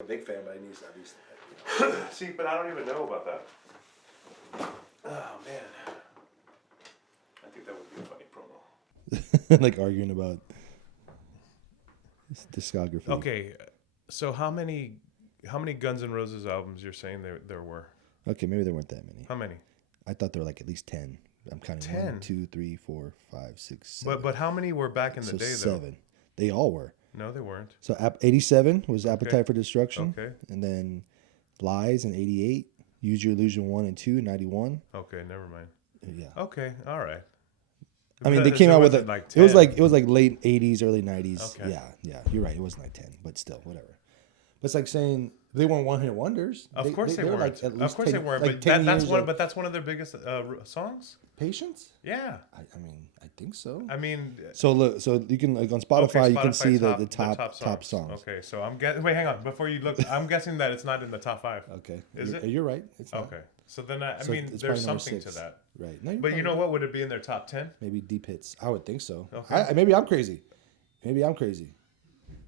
a big fan, but I need at least. See, but I don't even know about that. Oh man, I think that would be a funny promo. Like arguing about discography. Okay, so how many Guns N' Roses albums you're saying there were? Okay, maybe there weren't that many. How many? I thought there were like at least 10. I'm counting 10? 1, 2, 3, 4, 5, 6, 7. But how many were back in the day though? 7. They all were. No, they weren't. So 87 was Appetite for Destruction. Okay. And then Lies in 88. Use Your Illusion 1 and 2 in 91. Okay, never mind. Yeah. Okay, all right. I mean, they came out with it like it was like late 80s, early 90s. Okay. Yeah. You're right. It wasn't like 10, but still, whatever. But it's like saying they weren't one-hit wonders. Of course they weren't. Like at least of course 10, they weren't. like But that's 10 one. years But that's one of their biggest songs. Patience? Yeah. I mean, I think so. I mean. So look, so you can like on Spotify, you can see the top songs. Okay, so I'm guessing. Wait, hang on. Before you look, I'm guessing that it's not in the top 5. Okay. Is it? You're right. It's not. Okay. So then I So mean, it's there's probably number something 6. to that. Right. No, But you know what? Would it be in their top 10? Maybe deep hits. I would think so. Okay. Maybe I'm crazy.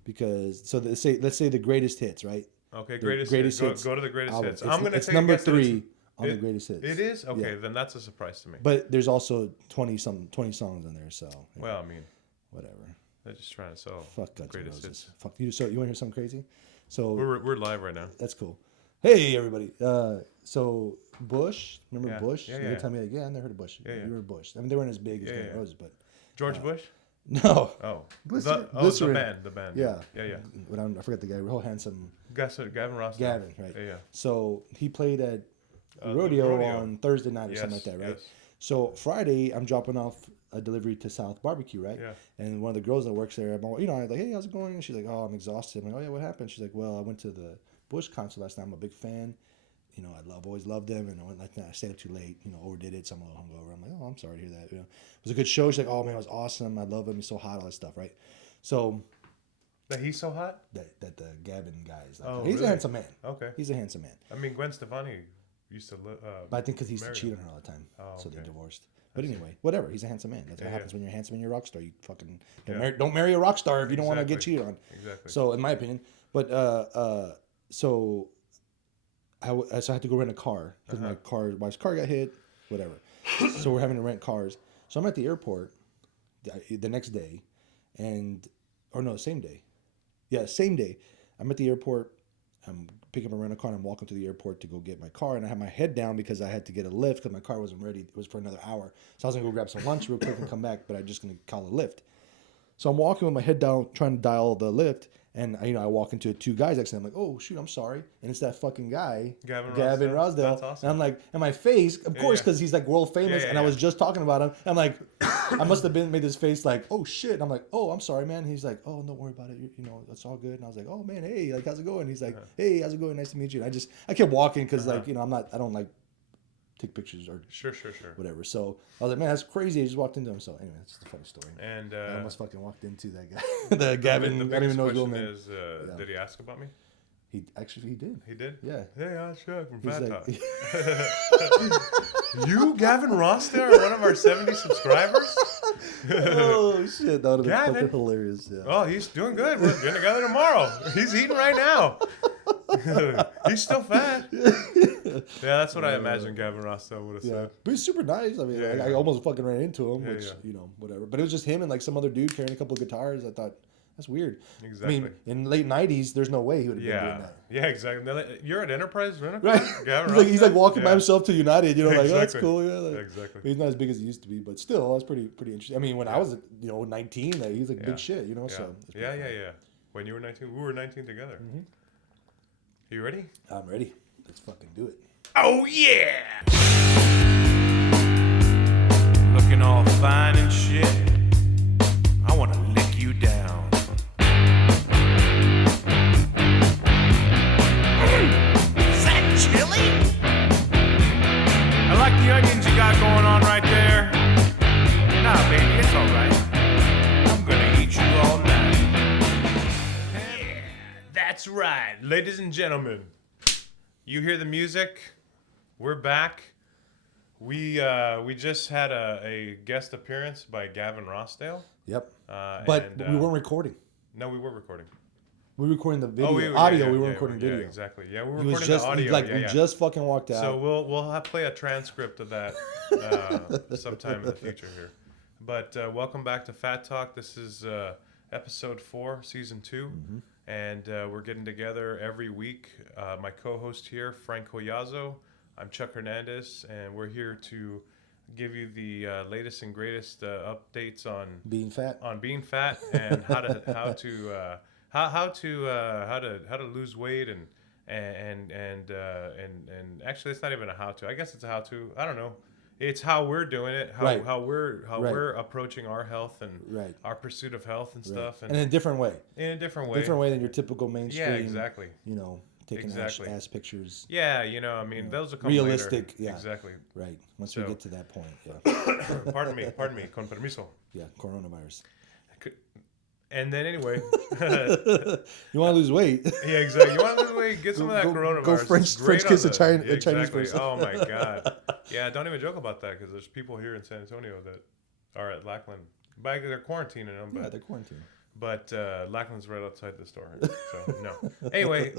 Because so let's say the greatest hits, right? Okay, The greatest hits. Go to the greatest album. hits. I'm gonna it's take number a guess that 3 on the greatest hits. It is? Okay, Yeah. then that's a surprise to me. But there's also 20 songs in there, so yeah, Well, I mean, whatever. they're just trying to sell Fuck Guns N' greatest Roses. hits. Fuck you. So you want to hear something crazy? So We're live right now. that's cool. Hey everybody. So Bush, remember Yeah. Bush? Yeah, You yeah. tell me like, yeah, I never heard of Bush. Yeah, yeah. You were Bush. I mean, they weren't as big as Yeah, Guns N' yeah. Roses, but George Bush? no. Oh. Glycerin. The band. Yeah. Yeah. But I forget the guy. Real handsome. Gavin Ross. Gavin, right? Yeah. So he played at The rodeo on Thursday night or something like Yes, that, right? yes. So Friday, I'm dropping off a delivery to South Barbecue, right? Yeah. And one of the girls that works there, I'm like, hey, how's it going? And she's like, oh, I'm exhausted. I'm like, oh, yeah, what happened? She's like, well, I went to the Bush concert last night. I'm a big fan. You know, always loved them. And I went like that. I stayed up too late, overdid it. So I'm a little hungover. I'm like, oh, I'm sorry to hear that. It was a good show. She's like, oh, man, it was awesome. I love him. He's so hot, all that stuff, right? So That he's so hot? that the Gavin guy is like, Oh, he's really? a handsome man. Okay. He's a handsome man. I mean, Gwen Stefani used to live. But I think because he used to married cheat him. on her all the time. Oh, So they okay. divorced. But anyway, whatever. He's a handsome man. That's what Yeah, happens yeah. when you're handsome and you're a rock star. You fucking Yeah. don't marry a rock star if you don't want to get Exactly. cheated on. Exactly. So, in my opinion. But so I had to go rent a car because my wife's car got hit. Whatever. So we're having to rent cars. So I'm at the airport the next day, same day. Yeah, same day. I'm at the airport. I'm picking up a rental car and I'm walking to the airport to go get my car. And I had my head down because I had to get a lift because my car wasn't ready. It was for another hour. So I was going to go grab some lunch real quick and come back, but I'm just going to call a lift. So I'm walking with my head down trying to dial the lift. And, I walk into 2 guys next to me. I'm like, oh, shoot, I'm sorry. And it's that fucking guy, Gavin Rossdale. That's awesome. And I'm like, and my face, of course, because he's like world famous. Yeah, and I was just talking about him. I'm like, I must have made this face like, oh, shit. And I'm like, oh, I'm sorry, man. He's like, oh, don't worry about it. That's all good. And I was like, oh, man, hey, like, how's it going? He's like, hey, how's it going? Nice to meet you. And I kept walking because, I don't like take pictures or Sure. whatever. So I was like, man, that's crazy. I just walked into him. So anyway, it's a funny story. And I almost fucking walked into that guy. the Gavin, the I don't even biggest know his real question name. is, did he ask about me? He did. He did? Yeah. Hey, I'm Chuck from He's Fat like, Talk. You, Gavin Ross, there, are one of our 70 subscribers? oh shit, that would have been Gavin. fucking hilarious. Yeah. Oh, he's doing good. We're getting together tomorrow. He's eating right now. He's still fat. Yeah, that's what I imagine Gavin Ross would have Yeah, said. but he's super nice. I mean, Yeah, I yeah. almost fucking ran into him, Yeah, which yeah. whatever. But it was just him and like some other dude carrying a couple of guitars. I thought that's weird. Exactly. I mean, in late '90s, there's no way he would have been doing Yeah, that. yeah, exactly. Now, You're at Enterprise Rent-A-Car? Right. Gavin He's like walking by Yeah. himself to United. Like, oh, that's Exactly. cool. Yeah, like, Exactly. He's not as big as he used to be, but still, that's pretty interesting. I mean, when I was 19, he's like Yeah. big shit. Yeah. So it's pretty Yeah. funny. When you were 19, we were 19 together. Mm-hmm. You ready? I'm ready. Let's fucking do it. Oh, yeah! Looking all fine and shit. I want to lick you down. Is that chili? I like the onions you got going on right there. Nah, baby, it's all right. I'm gonna eat you all night. Yeah, that's right, ladies and gentlemen. You hear the music? We're back. We just had a guest appearance by Gavin Rossdale. Yep. But But we weren't recording. No, we were recording. We were recording the video, Oh, audio. We were recording video. Yeah, exactly. Yeah, we were He was recording just the audio. we just fucking walked out. So we'll play a transcript of that sometime in the future here. But welcome back to Fat Talk. This is episode 4, season 2, and we're getting together every week. My co-host here, Frank Collazo. I'm Chuck Hernandez, and we're here to give you the latest and greatest updates on being fat, and how to lose weight and actually it's not even a how to. I guess it's a how to. I don't know. It's how we're doing it. How we're approaching our health and our pursuit of health and stuff. And in a different way. Different way than your typical mainstream. Yeah, exactly. Taking ass pictures. Yeah, I mean, those will come realistic. later. Yeah, exactly. Right. Once we get to that point. Yeah. Pardon me. Con permiso. Yeah, coronavirus. And then anyway, you want to lose weight? Yeah, exactly. You want to lose weight? Get some of that coronavirus. Go French kiss a Chinese person. Oh my God. Yeah, don't even joke about that because there's people here in San Antonio that are at Lackland. They're quarantining them. Yeah, they're quarantined. But Lackland's right outside the store. So no. Anyway,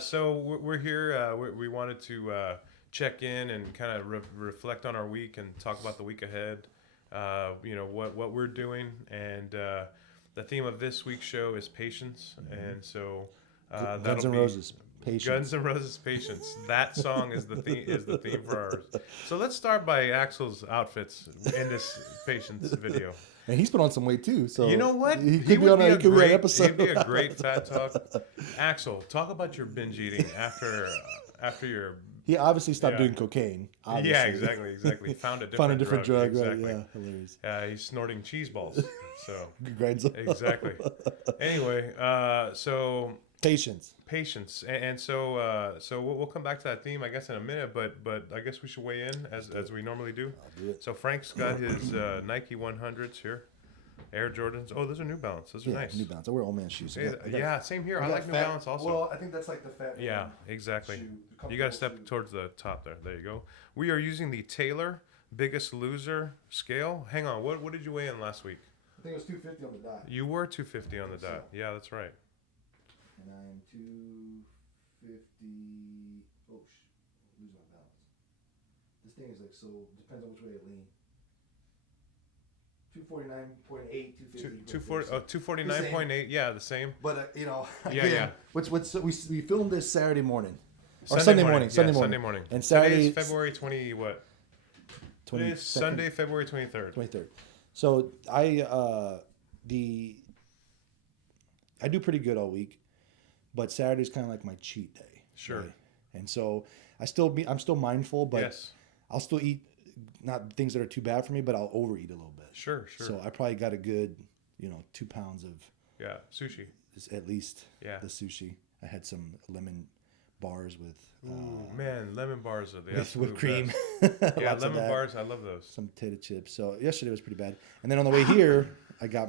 so we're here. We wanted to check in and kind of reflect on our week and talk about the week ahead. What we're doing, and the theme of this week's show is patience. And so Guns N' Roses. Patience. Guns N' Roses, patience. That song is the theme for ours. So let's start by Axel's outfits in this patience video. And he's put on some weight too, so you know what? He could be on an episode. He'd be a great Fat Talk. Axel, talk about your binge eating after your. He obviously stopped doing cocaine. Obviously. Yeah, exactly. Found a different drug. Exactly. Right? Yeah, hilarious. He's snorting cheese balls. So grinds up. Exactly. Anyway, so patience, and so we'll come back to that theme, I guess, in a minute. But I guess we should weigh in as we normally do. I'll do it. So Frank's got his Nike 100s here, Air Jordans. Oh, those are New Balance. Those are nice. New Balance. I wear old man shoes. Yeah, same here. I like New Balance also. Well, I think that's like the fat. Yeah, exactly. You got to step towards the top there. There you go. We are using the Taylor Biggest Loser scale. Hang on. What did you weigh in last week? I think it was 250 on the dot. You were 250 on the dot. Yeah, that's right. And I'm 250. Oh, lose my balance. This thing is like so. Depends on which way I lean. 249.8, 250. 249.8. Yeah, the same. But Yeah. We filmed this Saturday morning. Sunday morning. And Saturday is February 20 what? Today is Sunday, February 23rd. 23rd. So I do pretty good all week, but Saturday's kind of like my cheat day. Sure. Right? And so I'm still mindful, but I'll still eat not things that are too bad for me, but I'll overeat a little bit. Sure. So I probably got a good 2 pounds of sushi. At least. Yeah. The sushi. I had some lemon bars with. Lemon bars are the absolute with cream. Yeah, lemon bars. I love those. Some potato chips. So yesterday was pretty bad. And then on the way here, I got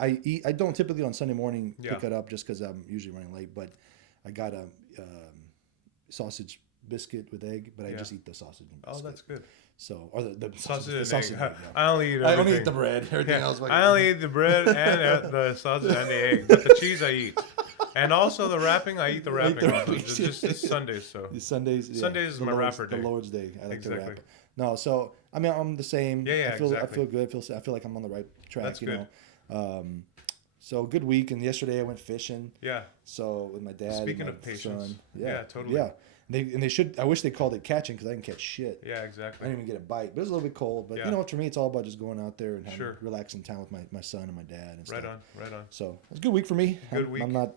I eat. I don't typically on Sunday morning pick it up just because I'm usually running late. But I got a sausage biscuit with egg, but I just eat the sausage and biscuit. Oh, that's good. So, or the sausage and egg. I only eat the bread. Everything else. I only eat the bread and the sausage and the egg, but the cheese I eat. And also the wrapping, I eat the wrapping. Just Sundays, so. Sundays is my wrapper day. The Lord's Day. I like to wrap. No, so I mean I'm the same. Yeah, I feel exactly. good. I feel like I'm on the right track. That's good. So good week, and yesterday I went fishing. Yeah. So with my dad. Speaking and of my patience. son. Yeah, totally. Yeah. They should. I wish they called it catching because I didn't catch shit. Yeah, I exactly. didn't even get a bite, but it was a little bit cold. But you know what? For me, it's all about just going out there and having relaxing time with my son and my dad and stuff. Right on. So it's a good week for me. Good week. I'm not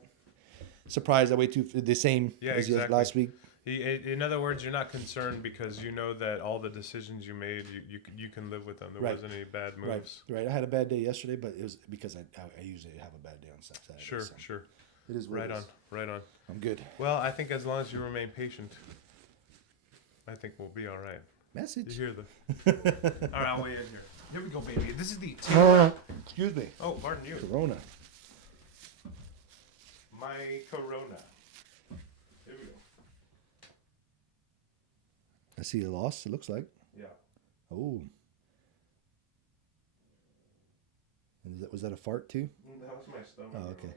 surprised I weighed the same as last week. In other words, you're not concerned because you know that all the decisions you made, you can live with them. There wasn't any bad moves. Right. I had a bad day yesterday, but it was because I usually have a bad day on Saturday. Sure. It is what it is. Right on. I'm good. Well, I think as long as you remain patient, I think we'll be all right. Message. You hear the? All right, I'll weigh in here. Here we go, baby. This is the. Excuse me. Oh, pardon you. Corona. My Corona. Here we go. I see a loss. It looks like. Yeah. Oh. And was that a fart too? That was my stomach. Oh, okay.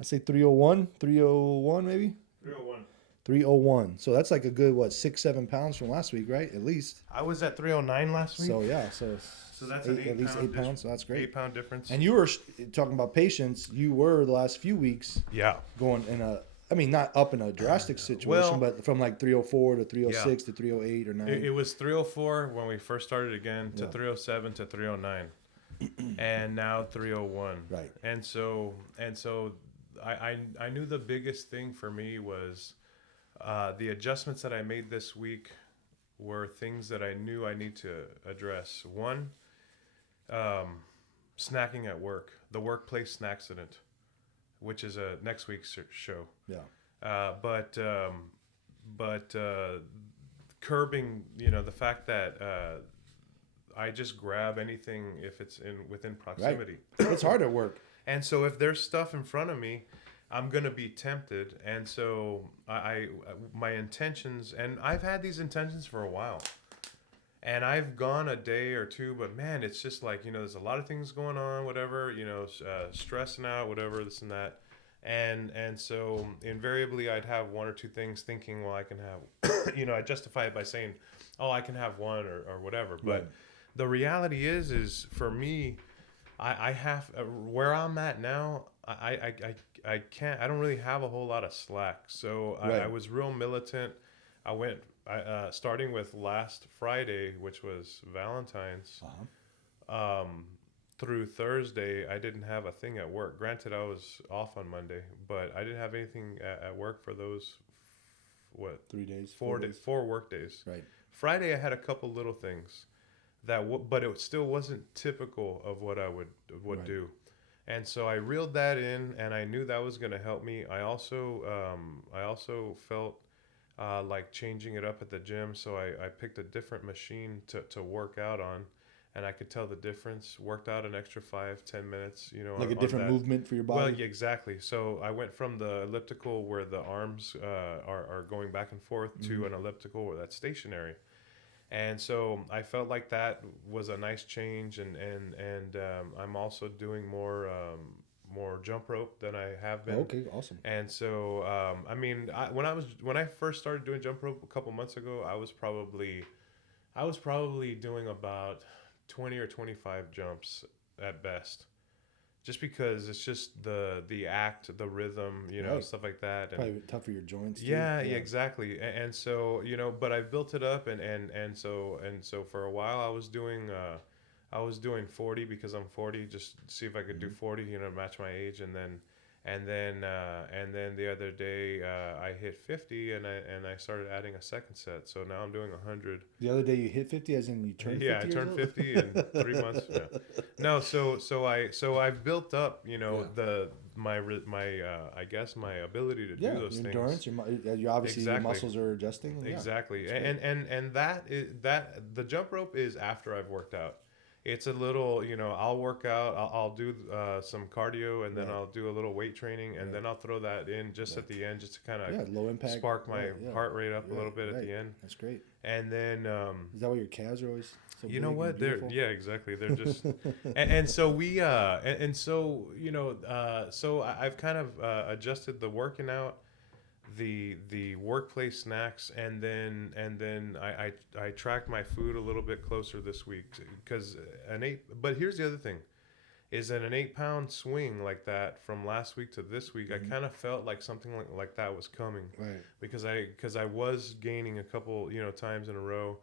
I say 301, 301 maybe. 301. 301. So that's like a good, what, 6-7 pounds from last week, right? At least. I was at 309 last week. So, yeah. So that's at least 8 pounds. So that's great. 8-pound difference. And you were talking about patience. You were the last few weeks yeah. going in I mean, not up in a drastic situation, but from like 304 to 306 to 308 or 9. It was 304 when we first started again, to 307 to 309, and now 301. Right. And so I knew the biggest thing for me was the adjustments that I made this week were things that I knew I need to address. One, snacking at work, the workplace snackcident, which is a next week's show. Yeah. But curbing, the fact that I just grab anything if it's within proximity. Right. It's hard at work. And so if there's stuff in front of me, I'm gonna be tempted. And so my intentions, and I've had these intentions for a while. And I've gone a day or two, but man, it's just like, there's a lot of things going on, whatever, stressing out, whatever, this and that. And so invariably I'd have one or two things thinking, well, I can have, I justify it by saying, oh, I can have one or whatever. But Right. the reality is for me, I have, where I'm at now, I can't, I don't really have a whole lot of slack. So Right. I was real militant. I went, starting with last Friday, which was Valentine's, through Thursday, I didn't have a thing at work. Granted, I was off on Monday, but I didn't have anything at work for those, 3 days? 4 days? 4 work days. Right. Friday, I had a couple little things but it still wasn't typical of what I would Right. do. And so I reeled that in, and I knew that was going to help me. I also felt like changing it up at the gym, so I picked a different machine to work out on, and I could tell the difference. Worked out an extra 5-10 minutes, Like on a different that. movement for your body? Well, yeah, exactly. So I went from the elliptical where the arms are going back and forth to an elliptical where that's stationary. And so I felt like that was a nice change, and I'm also doing more jump rope than I have been. Okay, awesome. And so I mean, when I first started doing jump rope a couple months ago, I was probably doing about 20 or 25 jumps at best, just because it's just the act, the rhythm, Right. stuff like that. And Probably tough for your joints, too. yeah, exactly. And so, but I built it up, and so for a while I was doing 40 because I'm 40, just see if I could do 40, match my age, and then the other day I hit 50, and I started adding a second set. So now I'm doing 100. The other day you hit 50, as in you turned 50 Yeah, I years turned old? 50 in 3 months. Yeah. No, so I built up, my I guess my ability to Yeah, do those your things. endurance, you obviously your Exactly. muscles are adjusting. Yeah. Exactly. And that the jump rope is after I've worked out. It's a little, I'll work out, I'll do some cardio, and then Right. I'll do a little weight training, and then I'll throw that in just at the end, just to kind Yeah, of low impact. spark my Right, yeah. heart rate up a Yeah, little bit at right. the end. That's great. And then Is that why your calves are always so you know big and what, they're beautiful? yeah, exactly, they're just and so we and so so I've kind of adjusted the working out, the workplace snacks, and then I tracked my food a little bit closer this week, because but here's the other thing, is that an 8-pound swing like that from last week to this week, I kind of felt like something like that was coming. Right. Because I was gaining a couple times in a row,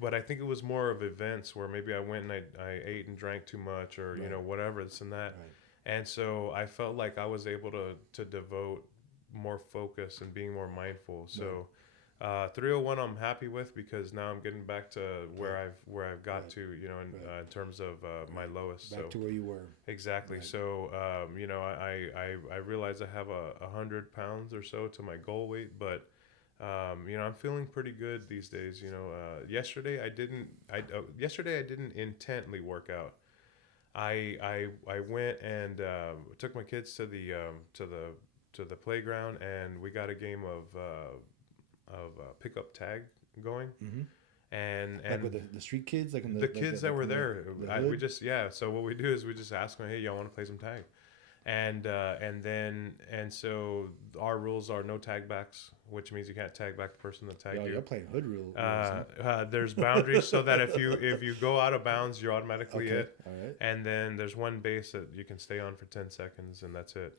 but I think it was more of events where maybe I went and I ate and drank too much, or Right. whatever, this and that. Right. And so I felt like I was able to devote more focus and being more mindful. So 301 I'm happy with, because now I'm getting back to where I've got Right. to, in terms of my lowest. Back So to where you were. exactly. Right. So I realize I have 100 pounds or so to my goal weight, but I'm feeling pretty good these days. Yesterday I didn't intently work out. I went and took my kids to the playground, and we got a game of pickup tag going. Mm-hmm. And Like with the street kids, like in the kids that were there, the we hood? just so what we do is we just ask them, hey, y'all want to play some tag? And so our rules are no tag backs, which means you can't tag back the person that tagged Yo, you. you're playing hood rules. Huh? There's boundaries so that if you go out of bounds, you're automatically Okay, it. all right. And then there's one base that you can stay on for 10 seconds, and that's it.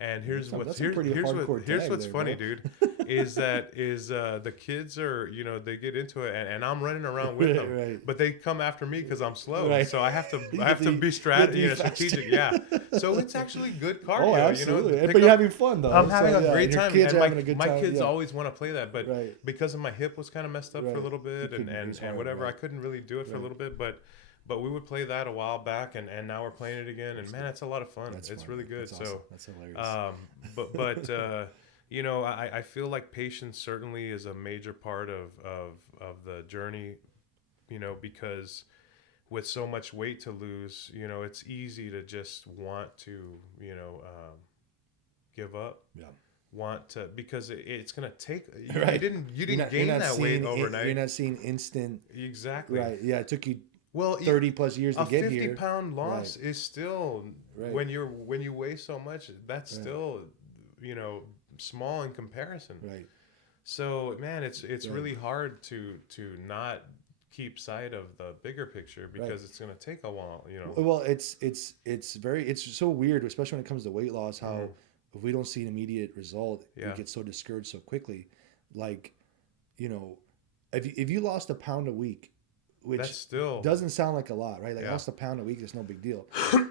And here's That's a pretty here's hardcore tag what's there, funny, bro. dude, is the kids are, they get into it, and I'm running around with them, Right. but they come after me because I'm slow, Right. so I have to You I have have to to- be you have to be strategic, yeah. So it's actually good cardio. Oh, absolutely. Pick But you're up- having fun though. I'm So, having yeah, a great and your time. kids And are having a good my time. kids yeah. always want to play that, but Right. because of my hip was kind of messed up for a Right. little bit, You and, couldn't- it's and hard, whatever, right. I couldn't really do it for a Right. little bit, but we would play that a while back, and now we're playing it again, and man, it's a lot of fun. That's It's fun. really good. That's So, awesome. That's hilarious. but I feel like patience certainly is a major part of the journey, because with so much weight to lose, it's easy to just want to, give up. Yeah. Want to, because it's gonna take. Right. You didn't You're not- gain you're not that weight seeing overnight. You're not seeing instant. Exactly. Right. Yeah. It took you Well, 30 plus years to a get 50 here. pound loss is still Right. when you weigh so much. That's Right. still, small in comparison. Right. So man, it's Right. really hard to not keep sight of the bigger picture because it's gonna take a while. Well, it's so weird, especially when it comes to weight loss. How if we don't see an immediate result, Yeah. we get so discouraged so quickly. Like, if you lost a pound a week, which That's still doesn't sound like a lot, right? Like I Yeah. lost a pound a week, it's no big deal.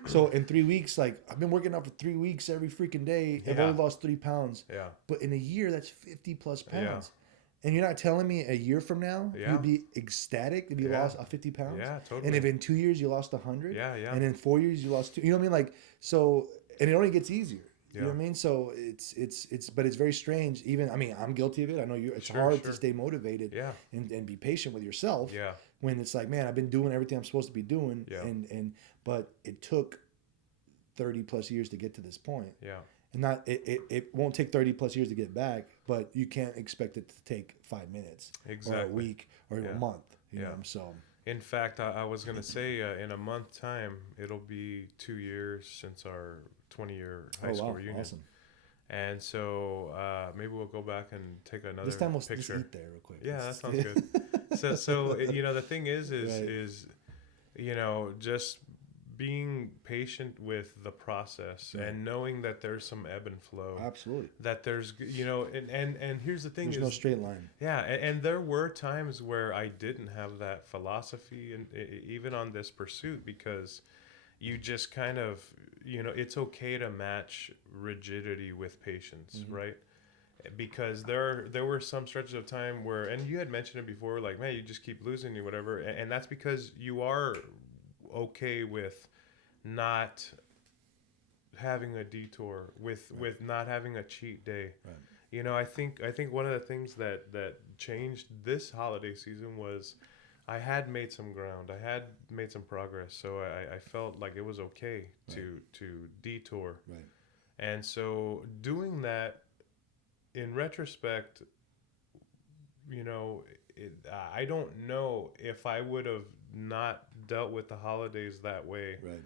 So in 3 weeks, like I've been working out for 3 weeks every freaking day. I've Yeah. only lost 3 pounds. Yeah. But in a year, that's 50 plus Yeah. pounds. And you're not telling me a year from now Yeah. you'd be ecstatic if you Yeah. lost 50 pounds? Yeah, totally. And if in 2 years you lost 100? Yeah, yeah. And in 4 years you lost 2. You know what I mean? Like, so, and it only gets easier. You know Yeah. what I mean? So but it's very strange. Even, I mean, I'm guilty of it. I know it's Sure, hard sure. to stay motivated Yeah. and be patient with yourself. Yeah. When it's like, man, I've been doing everything I'm supposed to be doing. Yeah. But it took 30 plus years to get to this point. Yeah. And not it won't take 30 plus years to get back, but you can't expect it to take 5 minutes or a Exactly. week or Yeah. a month. You Yeah. know, so In fact, I was gonna say in a month time it'll be 2 years since our 20-year high school reunion. awesome. And so maybe we'll go back and take another This time we'll just picture. eat there real quick. Yeah, that Let's- sounds good. So the thing is Right. just being patient with the process Right. and knowing that there's some ebb and flow. Absolutely. That there's and here's the thing There's is no straight line. yeah, and there were times where I didn't have that philosophy, and even on this pursuit, because you just kind of, it's okay to match rigidity with patience, right? Because there were some stretches of time where, and you had mentioned it before, like, man, you just keep losing or whatever, and that's because you are okay with not having a detour, with not having a cheat day. Right. I think one of the things that changed this holiday season was I had made some ground. I had made some progress. So I felt like it was okay to detour. Right. And so doing that, in retrospect, I don't know if I would have not dealt with the holidays that way. Right.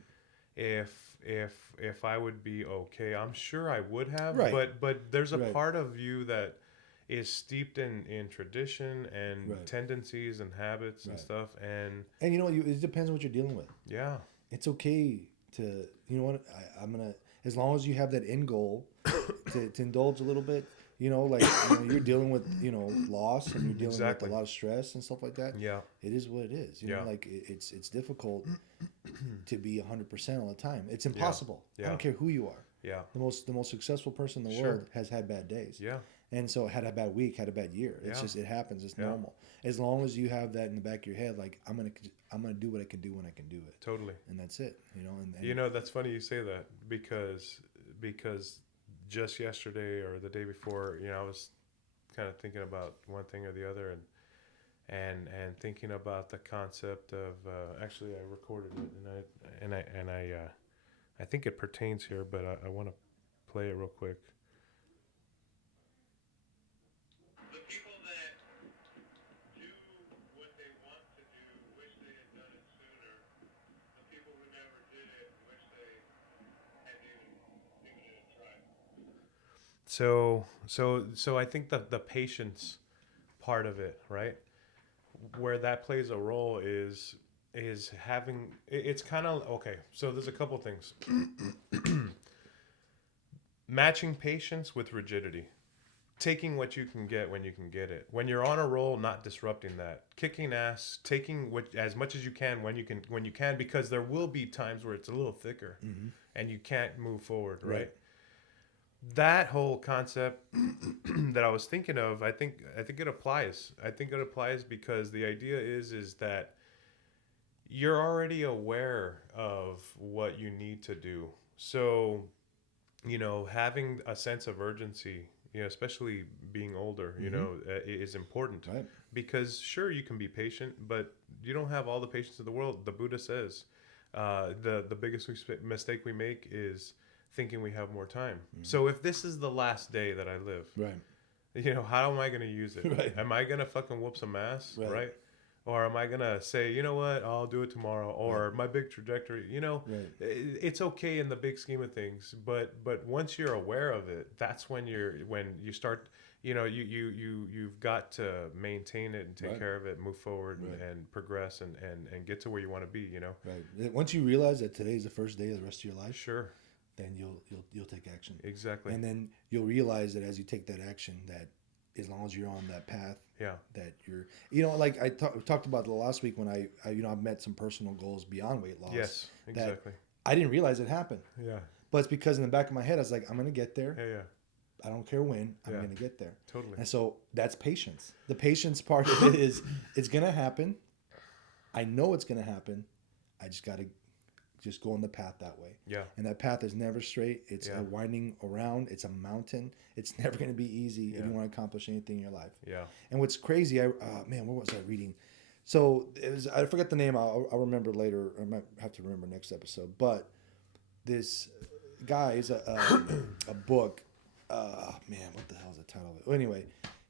If I would be okay. I'm sure I would have. Right. But there's a Right. part of you that is steeped in tradition and Right. tendencies and habits and Right. stuff, and And it depends on what you're dealing with. yeah, It's okay to, I'm going to, as long as you have that end goal to indulge a little bit, you're dealing with, loss, and you're dealing Exactly. with a lot of stress and stuff like that. yeah, It is what it is. Yeah. It's difficult to be 100% all the time. It's impossible. I Yeah. don't care who you are. yeah, The most successful person in the Sure. world has had bad days. yeah, And so had a bad week, had a bad year. It's Yeah. just, it happens. It's Yeah. normal. As long as you have that in the back of your head, like I'm gonna do what I can do when I can do it, totally. and that's it. And That's funny you say that because just yesterday or the day before, I was kind of thinking about one thing or the other, and thinking about the concept of actually I recorded it, and I think it pertains here, but I want to play it real quick. The people that do what they want to do wish they had done it sooner. The people who never did it wish they had even So I think that the patience part of it, right, where that plays a role is having it's kind of okay. So there's a couple things. Matching patience with rigidity. Taking what you can get when you can get it. When you're on a roll, not disrupting that. Kicking ass, taking what as much as you can when you can, because there will be times where it's a little thicker and you can't move forward, right? That whole concept that I was thinking of, I think it applies. I think it applies because the idea is that you're already aware of what you need to do. So, having a sense of urgency, especially being older, is important. Right. Because sure, you can be patient, but you don't have all the patience in the world. The Buddha says the biggest mistake we make is thinking we have more time. So if this is the last day that I live, Right. how am I going to use it? Right. Am I going to fucking whoop some ass, Right. right? Or am I going to say, you know what, I'll do it tomorrow, or my big trajectory, Right. it's okay in the big scheme of things, but once you're aware of it, that's when you start, you've got to maintain it and take Right. care of it, move forward Right. and progress and get to where you want to be, Right. Once you realize that today's the first day of the rest of your life, Sure. then you'll take action. Exactly. And then you'll realize that as you take that action, that as long as you're on that path, Yeah. that you're, like I talked about the last week when I I've met some personal goals beyond weight loss. Yes, that exactly. I didn't realize it happened, Yeah. but it's because in the back of my head I was like, I'm gonna get there. Yeah. I don't care when. I'm Yeah. gonna get there. Totally. And so that's patience. The patience part of it is it's gonna happen. I know it's gonna happen. I just gotta just go on the path that way. Yeah. And that path is never straight. It's Yeah. a winding around. It's a mountain. It's never going to be easy if Yeah. you want to accomplish anything in your life. Yeah. And what's crazy, man, what was I reading? So I forget the name. I'll remember later. I might have to remember next episode. But this guy is a book. Man, what the hell is the title of it? Well, anyway,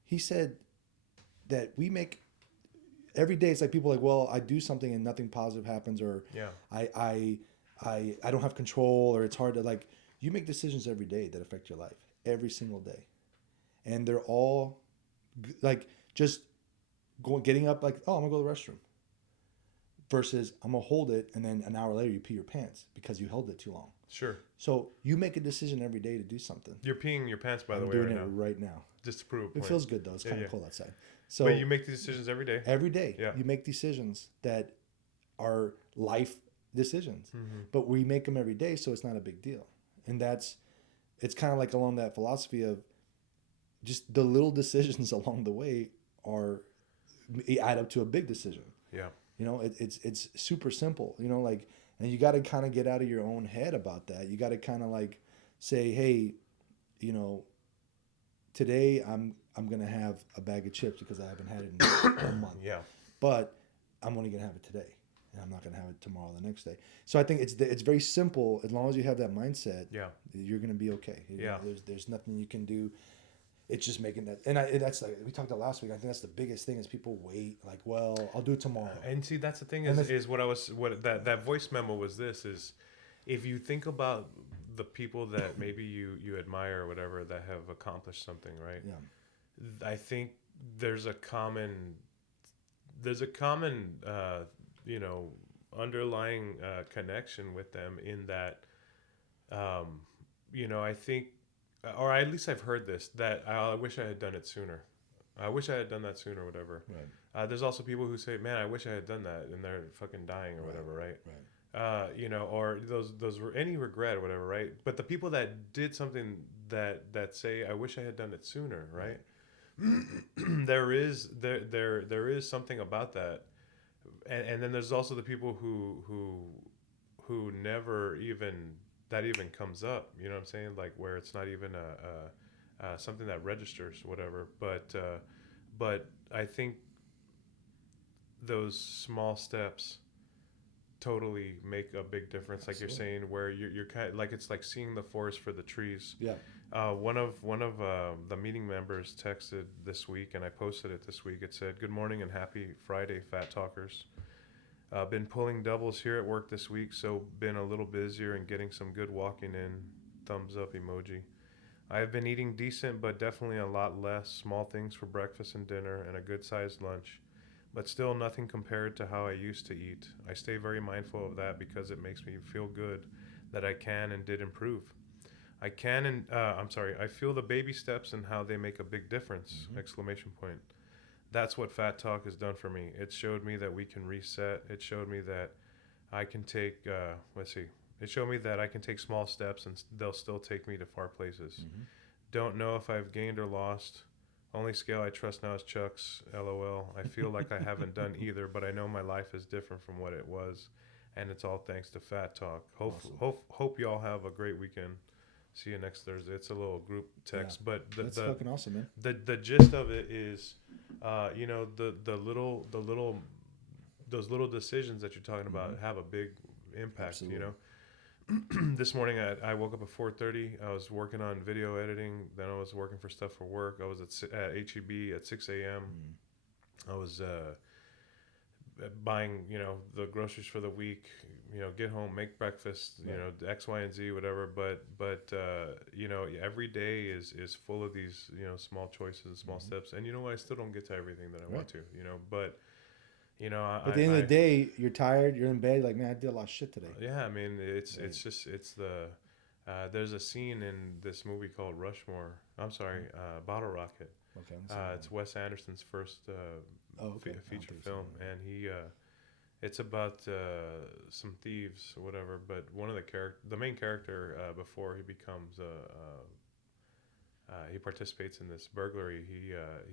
he said that we make every day. It's like people are like, well, I do something and nothing positive happens, or Yeah. I don't have control, or it's hard to like. You make decisions every day that affect your life, every single day, and they're all like just getting up like, oh, I'm gonna go to the restroom, versus I'm gonna hold it and then an hour later you pee your pants because you held it too long. Sure. So you make a decision every day to do something. You're peeing your pants, by the I'm way, doing right it now. right now. Just to prove a It point. feels good though. It's Yeah, kind of yeah. cold outside. So But you make these decisions every day. every day Yeah. you make decisions that are life decisions, Mm-hmm. but we make them every day, so it's not a big deal. And it's kind of like along that philosophy of just the little decisions along the way add up to a big decision. Yeah. It's super simple, like, and you got to kind of get out of your own head about that. You got to kind of like say, hey, today I'm going to have a bag of chips because I haven't had it in a month. Yeah. But I'm only going to have it today, and I'm not going to have it tomorrow or the next day. So I think it's very simple. As long as you have that mindset, Yeah. you're going to be okay. Yeah. There's nothing you can do. It's just making that, and that's like we talked about last week. I think that's the biggest thing is people wait, like, well, I'll do it tomorrow. And see, that's the thing And is what that voice memo was. This is, if you think about the people that maybe you admire or whatever that have accomplished something, right? Yeah. I think there's a common underlying connection with them in that, I think, or at least I've heard this, that I wish I had done it sooner. I wish I had done that sooner, or whatever. Right. There's also people who say, man, I wish I had done that, and they're fucking dying or whatever, right? Right. Or those were any regret or whatever, right? But the people that did something that say, I wish I had done it sooner, right? there is something about that, and then there's also the people who never even comes up. You know what I'm saying? Like where it's not even a something that registers, whatever. But I think those small steps totally make a big difference. Like you're saying, where you're kind of like, it's like seeing the forest for the trees. Yeah. One of the meeting members texted this week, and I posted it this week. It said, "Good morning and happy Friday, Fat Talkers. Been pulling doubles here at work this week, so been a little busier and getting some good walking in. Thumbs up emoji. I've been eating decent, but definitely a lot less. Small things for breakfast and dinner, and a good sized lunch. But still nothing compared to how I used to eat. I stay very mindful of that because it makes me feel good that I can and did improve. I can and I feel the baby steps and how they make a big difference! Exclamation point. That's what Fat Talk has done for me. It showed me that we can reset. It showed me that I can take. Let's see. It showed me that I can take small steps and they'll still take me to far places. Don't know if I've gained or lost. Only scale I trust now is Chuck's. LOL. I feel like I haven't done either, but I know my life is different from what it was, and it's all thanks to Fat Talk. Hope y'all have a great weekend. See you next Thursday. It's a little group text, but That's fucking awesome, man. the gist of it is, you know, the little those little decisions that you're talking about have a big impact. Absolutely. You know. This morning I woke up at 4:30. I was working on video editing. Then I was working for stuff for work. I was at HEB at 6 a.m. I was buying, you know, the groceries for the week. You know, get home, make breakfast. You know, X, Y, and Z, whatever. But you know, every day is full of these, you know, small choices and small steps. And you know what? I still don't get to everything that I want to. You know, but. You know, At the end of the day, you're tired. You're in bed. Like, man, I did a lot of shit today. Yeah, I mean, it's the. There's a scene in this movie called Rushmore. I'm sorry, Bottle Rocket. Okay. It's Wes Anderson's first feature film, and it's about some thieves or whatever. But one of the main character, before he becomes he participates in this burglary.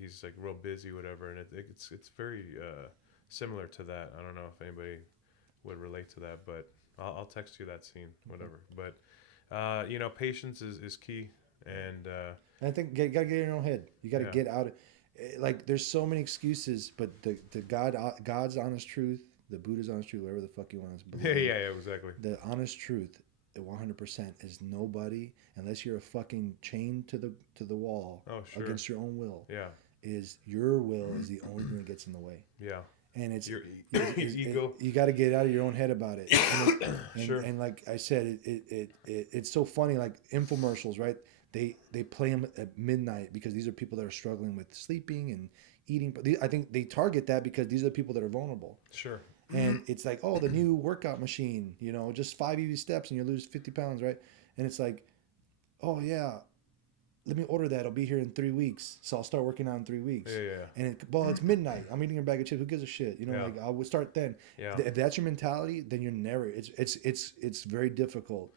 He's like real busy, whatever, and it's very. Similar to that. I don't know if anybody would relate to that, but I'll text you that scene, whatever. But you know, patience is key, and I think you gotta get in your own head. You gotta get out. Like, there's so many excuses, but the God's honest truth, the Buddha's honest truth, whatever the fuck you want to believe. yeah, exactly. The honest truth, 100%, is nobody, unless you're a fucking chained to the wall against your own will. Yeah. Is your will is the only thing that gets in the way. Yeah. And it's your ego. You got to get out of your own head about it. Sure. And like I said, it's so funny. Like infomercials, right? They play them at midnight because these are people that are struggling with sleeping and eating. But I think they target that because these are the people that are vulnerable. Sure. And it's like, oh, the new workout machine, you know, just 5 easy steps and you lose 50 pounds, right? And it's like, oh yeah, let me order that. It'll be here in 3 weeks. So I'll start working out in 3 weeks. Yeah. And it's midnight. I'm eating a bag of chips. Who gives a shit? You know, like I would start then. Yeah. If that's your mentality, then you're never. It's very difficult.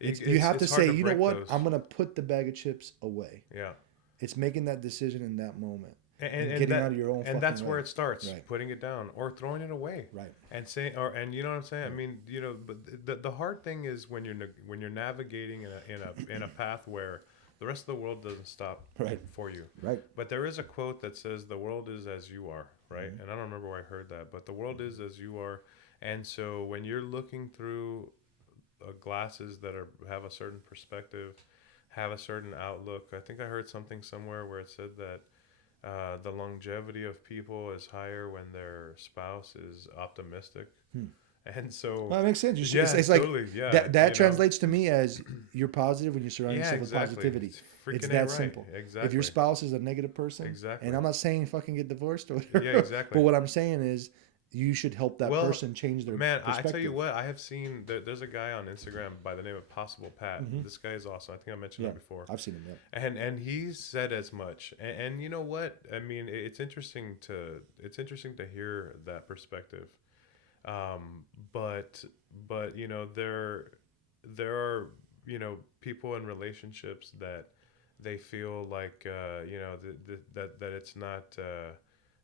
You have to say, you know what? Those. I'm gonna put the bag of chips away. Yeah. It's making that decision in that moment. And getting that, out of your own. And that's way. where it starts. Right. Putting it down or throwing it away. Right. And saying, and you know what I'm saying. I mean, you know, but the hard thing is when you're navigating in a path where the rest of the world doesn't stop for you. Right. But there is a quote that says, "The world is as you are." Right. And I don't remember where I heard that, but the world is as you are. And so when you're looking through glasses that have a certain perspective, have a certain outlook. I think I heard something somewhere where it said that the longevity of people is higher when their spouse is optimistic. And so well, that makes sense. Yeah, it's totally. like Yeah, that translates to me as you're positive when you surround yourself with exactly. positivity. It's freaking that right. simple. Exactly. If your spouse is a negative person, Exactly. and I'm not saying fucking get divorced or whatever. Yeah, exactly. But what I'm saying is you should help that person change their perspective. I tell you what, I have seen there's a guy on Instagram by the name of Possible Pat. This guy is awesome. I think I mentioned him before. I've seen him. Yeah. And he's said as much. And you know what? I mean, it's interesting to hear that perspective. But you know, there are, you know, people in relationships that they feel like you know that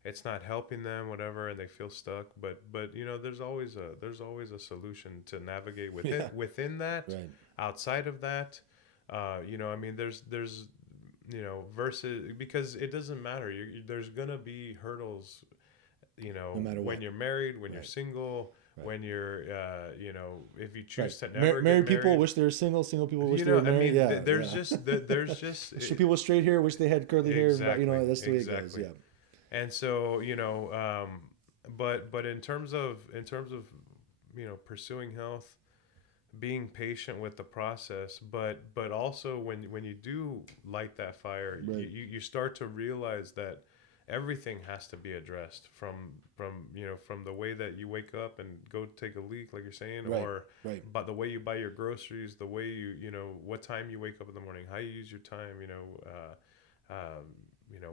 it's not helping them, whatever, and they feel stuck. But you know, there's always a solution to navigate within that. Right. Outside of that, you know, I mean, there's you know, versus, because it doesn't matter. There's gonna be hurdles, you know, no matter when what. you're married, when you're single. When you're, you know, if you choose to never get married people wish they were single. Single people wish they were married. I mean, there's just people with straight hair wish they had curly hair. Exactly, You know, that's the way it goes. Yeah. And so, you know, but in terms of you know, pursuing health, being patient with the process, but also when you do light that fire, Right. you start to realize that everything has to be addressed from from the way that you wake up and go take a leak, like you're saying, Right, or right. but the way you buy your groceries, the way you know what time you wake up in the morning, how you use your time,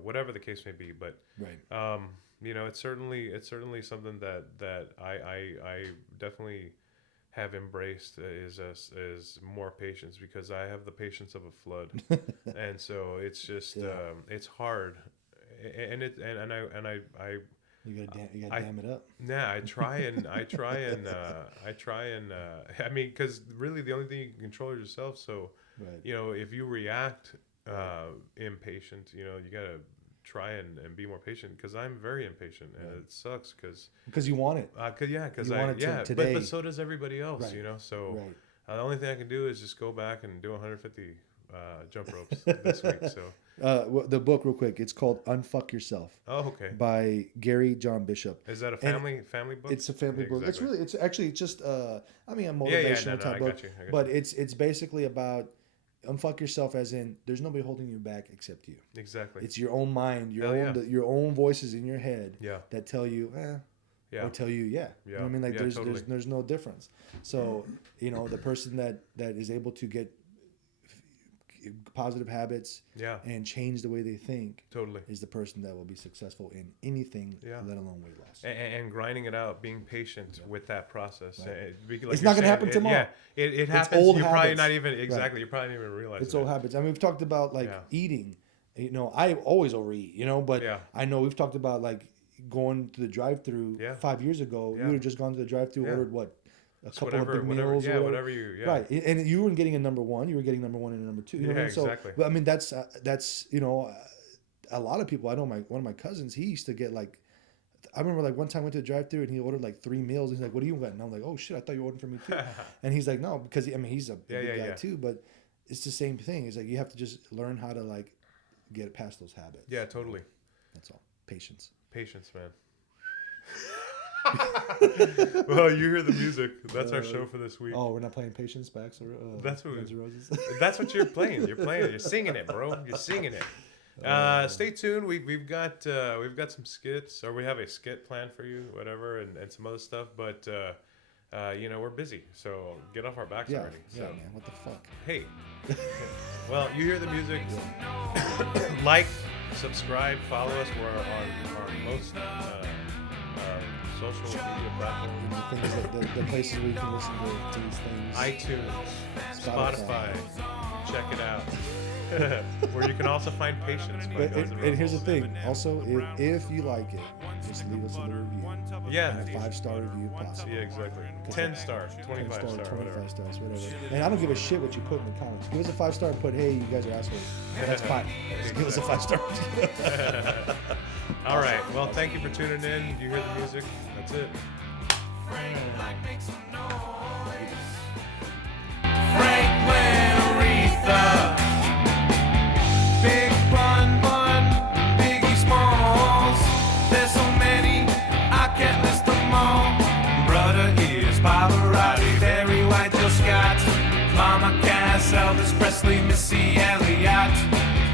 whatever the case may be. But Right. it's certainly something that I definitely have embraced is more patience, because I have the patience of a flood, and so it's just it's hard, and I You gotta dam it up. yeah, I try and I mean, because really the only thing you can control is yourself. So Right. if you react impatient, you gotta try and be more patient, because I'm very impatient, and it sucks because Because you want it. because You I want it but today. so does everybody else, Right. So Right. the only thing I can do is just go back and do 150 jump ropes this week. So The book, real quick, it's called Unfuck Yourself okay, by Gary John Bishop. is that a And family book? It's a family book. It's Exactly. it's actually just a motivational no, type I book. got you, I got But it's basically about unfuck yourself, as in there's nobody holding you back except you. Exactly. It's your own mind, Hell yeah. your own voices in your head Yeah. that tell you, Yeah. or tell you, yeah. You know what I Yeah. mean? Like Yeah, there's totally. there's no difference. So, the person that is able to get positive habits Yeah. and change the way they think Totally. is the person that will be successful in anything, Yeah. let alone weight loss. And grinding it out, being patient with that process. Right. Like It's you're not gonna saying, happen tomorrow. Yeah, it It's happens. old You're probably habits. not even Right. You're probably not even realizing It's old habits. I mean, we've talked about like Yeah. eating. I always overeat, but Yeah. I know we've talked about like going to the drive-through Yeah. 5 years ago. Yeah. You would have just gone to the drive-through, Yeah. ordered what, a couple whatever, of big meals, or whatever. whatever you. Yeah. Right, and you weren't getting a number one. You were getting number one and a number two. You know what I Yeah, mean? So, exactly. but I mean, that's a lot of people. I know one of my cousins. He used to get like. I remember like one time I went to the drive-through and he ordered like 3 meals. He's like, "What do you want?" And I'm like, "Oh shit, I thought you ordered for me too." And he's like, "No," because he's a big guy yeah. too. But it's the same thing. It's like you have to just learn how to like get past those habits. Yeah, totally. That's all. Patience. Patience, man. Well, you hear the music. That's our show for this week. Oh, we're not playing Patience back. So That's what Guns N' Roses. That's what you're playing. You're playing it. You're singing it, bro. You're singing it. Stay tuned. We've got some skits, or we have a skit planned for you, whatever, and some other stuff. But we're busy, so get off our backs Yeah, already. yeah, So man. What the fuck? hey, well, you hear the music. Like, subscribe, follow us. We're on most social media platforms. The things the places where you can listen to these things. iTunes, Spotify. Spotify. Check it out. Where you can also find Patience by But Guns N' and here's the Roses. thing. Also, if you like it, just leave us a little review. Yeah. And a 5-star review, if possible. Yeah, exactly. 10 stars, 25 10 stars, whatever. 25 stars, whatever. And I don't give a shit what you put in the comments. Give us a 5-star and put, "Hey, you guys are assholes." But that's fine. Just give us a 5-star. All right. Well, thank you for tuning in. You hear the music. That's it. Franklin Aretha, Big Bun Bun, Biggie Smalls. There's so many, I can't list them all. Brother is Pavarotti, Barry White, Jill Scott, Mama Cass, Elvis Presley, Missy Elliott,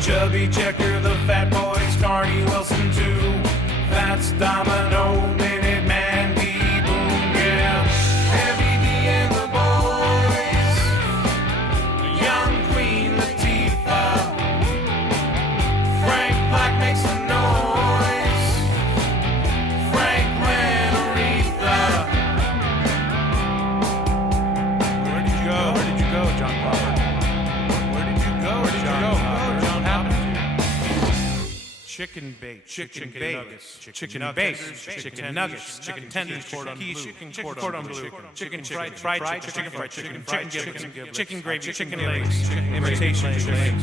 Chubby Checker, the Fat Boys, Carney Wilson too. That's Domino, Minute Man, D-Boom, yeah. Heavy D and the boys, Young Queen Latifah, Frank Black makes a noise, Franklin Aretha. Where did you go? Where did you go, John Popper? Where did you go? Where did you go? John Popper. Chicken bake, chicken nuggets, chicken bake, chicken nuggets, chicken tenders, chicken cordon bleu, chicken fried chicken, chicken gravy, chicken legs, imitation chicken,